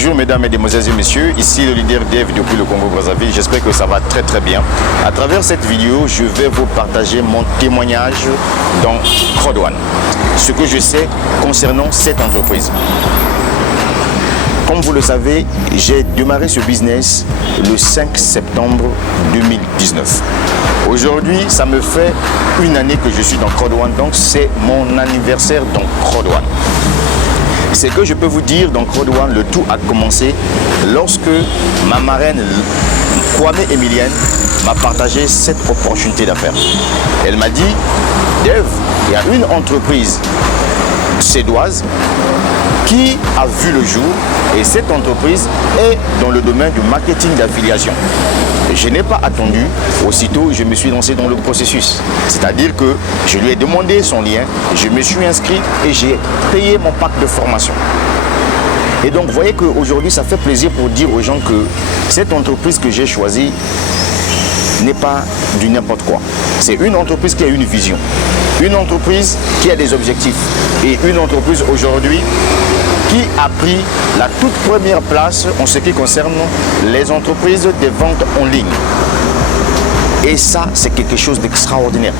Bonjour mesdames, mesdemoiselles et messieurs, ici le leader Dave depuis le Congo-Brazzaville. J'espère que ça va très très bien. À travers cette vidéo, je vais vous partager mon témoignage dans Crowd1. Ce que je sais concernant cette entreprise. Comme vous le savez, j'ai démarré ce business le 5 septembre 2019. Aujourd'hui, ça me fait une année que je suis dans Crowd1, donc c'est mon anniversaire dans Crowd1. C'est que je peux vous dire, dans Crowd1, le tout a commencé lorsque ma marraine, Kwame Emilienne, m'a partagé cette opportunité d'affaires. Elle m'a dit, Dave, il y a une entreprise suédoise qui a vu le jour et cette entreprise est dans le domaine du marketing d'affiliation. Je n'ai pas attendu, aussitôt je me suis lancé dans le processus. C'est-à-dire que je lui ai demandé son lien, je me suis inscrit et j'ai payé mon pack de formation. Et donc vous voyez qu'aujourd'hui ça fait plaisir pour dire aux gens que cette entreprise que j'ai choisie n'est pas du n'importe quoi. C'est une entreprise qui a une vision, une entreprise qui a des objectifs et une entreprise aujourd'hui qui a pris la toute première place en ce qui concerne les entreprises de vente en ligne. Et ça, c'est quelque chose d'extraordinaire.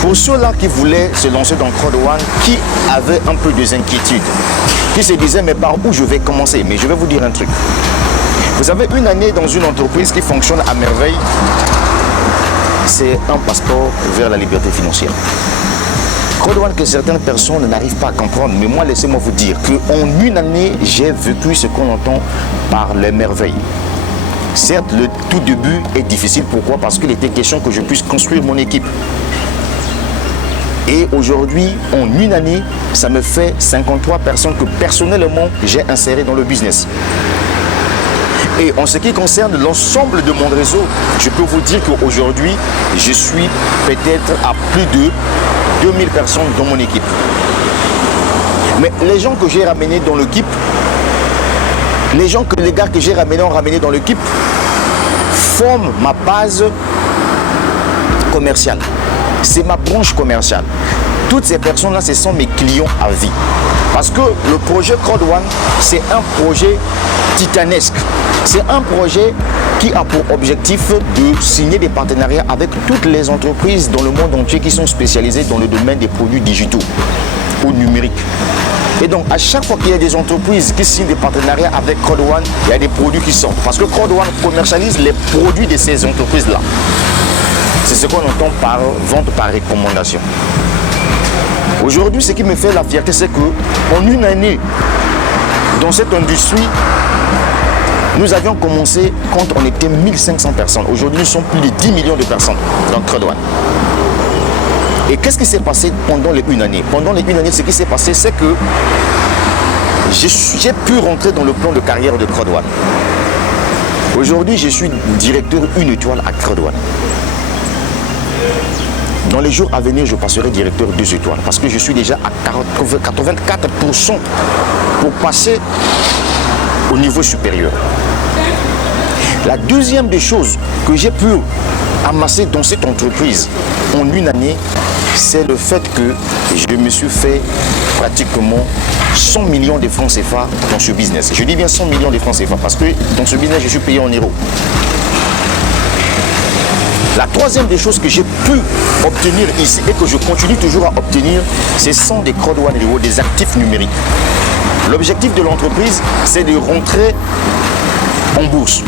Pour ceux-là qui voulaient se lancer dans Crowd1, qui avaient un peu des inquiétudes, qui se disaient mais par où je vais commencer? Mais je vais vous dire un truc. Vous avez une année dans une entreprise qui fonctionne à merveille, c'est un passeport vers la liberté financière. Crowd1 que certaines personnes n'arrivent pas à comprendre, mais moi laissez-moi vous dire qu'en une année, j'ai vécu ce qu'on entend par les merveilles. Certes, le tout début est difficile, pourquoi? Parce qu'il était question que je puisse construire mon équipe. Et aujourd'hui, en une année, ça me fait 53 personnes que personnellement, j'ai insérées dans le business. Et en ce qui concerne l'ensemble de mon réseau, je peux vous dire qu'aujourd'hui, je suis peut-être à plus de 2000 personnes dans mon équipe. Mais les gens que j'ai ramenés dans l'équipe, les gars que j'ai ramenés dans l'équipe forment ma base commerciale. C'est ma branche commerciale. Toutes ces personnes-là, ce sont mes clients à vie. Parce que le projet Crowd1, c'est un projet titanesque. C'est un projet qui a pour objectif de signer des partenariats avec toutes les entreprises dans le monde entier qui sont spécialisées dans le domaine des produits digitaux ou numériques. Et donc, à chaque fois qu'il y a des entreprises qui signent des partenariats avec Crowd1, il y a des produits qui sortent. Parce que Crowd1 commercialise les produits de ces entreprises-là. C'est ce qu'on entend par vente par recommandation. Aujourd'hui, ce qui me fait la fierté, c'est qu'en une année, dans cette industrie, nous avions commencé quand on était 1500 personnes. Aujourd'hui, nous sommes plus de 10 millions de personnes dans Crowd1. Et qu'est-ce qui s'est passé pendant les une année? Pendant les une année, ce qui s'est passé, c'est que j'ai pu rentrer dans le plan de carrière de Crowd1. Aujourd'hui, je suis directeur 1 étoile à Crowd1. Dans les jours à venir, je passerai directeur 2 étoiles parce que je suis déjà à 84% pour passer au niveau supérieur. La deuxième des choses que j'ai pu amasser dans cette entreprise en une année, c'est le fait que je me suis fait pratiquement 100 millions de francs CFA dans ce business. Je dis bien 100 millions de francs CFA parce que dans ce business, je suis payé en euros. La troisième des choses que j'ai pu obtenir ici et que je continue toujours à obtenir, ce sont des Crowd1 Rewards, des actifs numériques. L'objectif de l'entreprise, c'est de rentrer en bourse.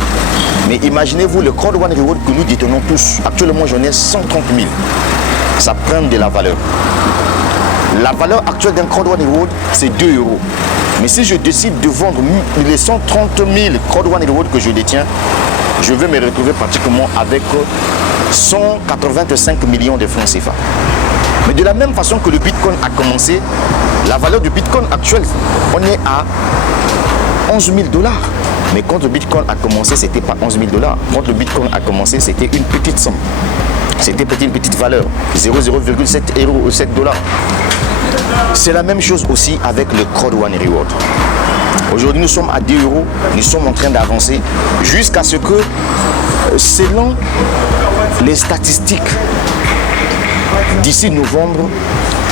Mais imaginez-vous le Crowd1 Reward que nous détenons tous. Actuellement, j'en ai 130 000. Ça prend de la valeur. La valeur actuelle d'un Crowd1 Reward, c'est 2 euros. Mais si je décide de vendre les 130 000 Crowd1 Reward que je détiens, je vais me retrouver pratiquement avec 185 millions de francs CFA. Mais de la même façon que le Bitcoin a commencé, la valeur du Bitcoin actuel, on est à 11 000 $. Mais quand le Bitcoin a commencé, ce n'était pas 11 000 $. Quand le Bitcoin a commencé, c'était une petite somme. C'était une petite valeur, 0,7 € ou 7 $. C'est la même chose aussi avec le Crowd1 Reward. Aujourd'hui, nous sommes à 2 euros, nous sommes en train d'avancer jusqu'à ce que, selon les statistiques, d'ici novembre,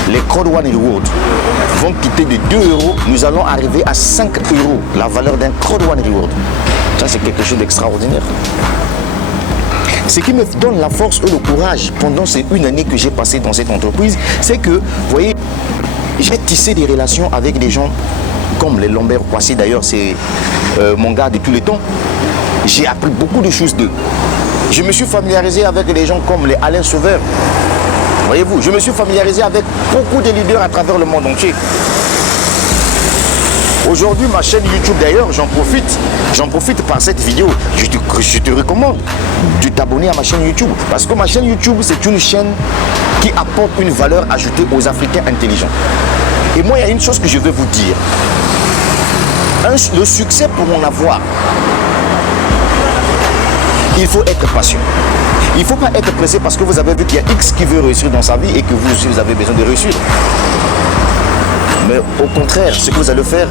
les Code One Rewards vont quitter de 2 €, nous allons arriver à 5 € la valeur d'un Code One Reward. Ça, c'est quelque chose d'extraordinaire. Ce qui me donne la force et le courage pendant ces 1 année que j'ai passé dans cette entreprise, c'est que, vous voyez, j'ai tissé des relations avec des gens comme les Lambert Kwasi, d'ailleurs, c'est mon gars de tous les temps. J'ai appris beaucoup de choses d'eux. Je me suis familiarisé avec des gens comme les Alain Sauveur. Voyez-vous, je me suis familiarisé avec beaucoup de leaders à travers le monde entier. Aujourd'hui, ma chaîne YouTube, d'ailleurs, j'en profite par cette vidéo. Je te recommande de t'abonner à ma chaîne YouTube. Parce que ma chaîne YouTube, c'est une chaîne qui apporte une valeur ajoutée aux Africains intelligents. Et moi, il y a une chose que je veux vous dire. Le succès, pour en avoir, il faut être patient. Il ne faut pas être pressé parce que vous avez vu qu'il y a X qui veut réussir dans sa vie et que vous avez besoin de réussir. Mais au contraire, ce que vous allez faire,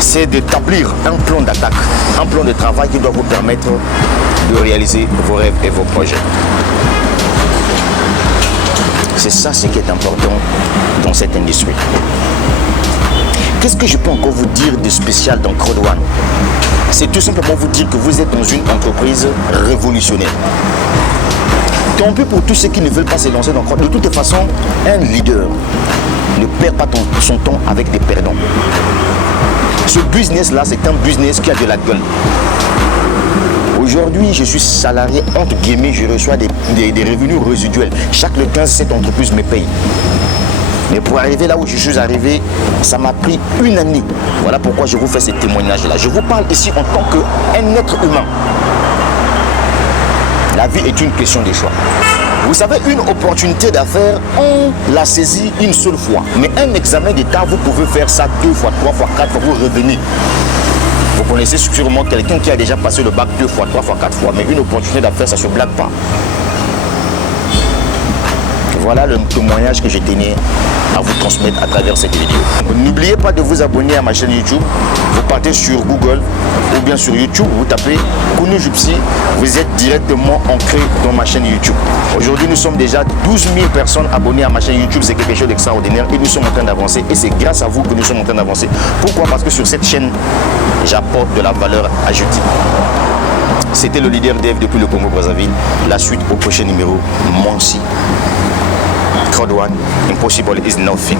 c'est d'établir un plan d'attaque, un plan de travail qui doit vous permettre de réaliser vos rêves et vos projets. C'est ça ce qui est important dans cette industrie. Qu'est-ce que je peux encore vous dire de spécial dans Code One? C'est tout simplement vous dire que vous êtes dans une entreprise révolutionnaire. Tant pis pour tous ceux qui ne veulent pas se lancer dans Code One. De toute façon, un leader ne perd pas son temps avec des perdants. Ce business-là, c'est un business qui a de la gueule. Aujourd'hui, je suis salarié, entre guillemets, je reçois des revenus résiduels. Chaque le 15, cette entreprise me paye. Mais pour arriver là où je suis arrivé, ça m'a pris 1 année. Voilà pourquoi je vous fais ce témoignage-là. Je vous parle ici en tant qu'un être humain. La vie est une question de choix. Vous savez, une opportunité d'affaires, on la saisit une seule fois. Mais un examen d'État, vous pouvez faire ça 2 fois, 3 fois, 4 fois, vous revenez. Vous connaissez sûrement quelqu'un qui a déjà passé le bac 2 fois, 3 fois, 4 fois. Mais une opportunité d'affaires, ça ne se blague pas. Voilà le témoignage que je tenais à vous transmettre à travers cette vidéo. N'oubliez pas de vous abonner à ma chaîne YouTube. Vous partez sur Google ou bien sur YouTube, vous tapez Kounou Jupsi, vous êtes directement ancré dans ma chaîne YouTube. Aujourd'hui, nous sommes déjà 12 000 personnes abonnées à ma chaîne YouTube. C'est quelque chose d'extraordinaire et nous sommes en train d'avancer. Et c'est grâce à vous que nous sommes en train d'avancer. Pourquoi? Parce que sur cette chaîne, j'apporte de la valeur ajoutée. C'était le leader Dev depuis le Congo-Brazzaville. La suite au prochain numéro, moi aussi. Code One, impossible is nothing.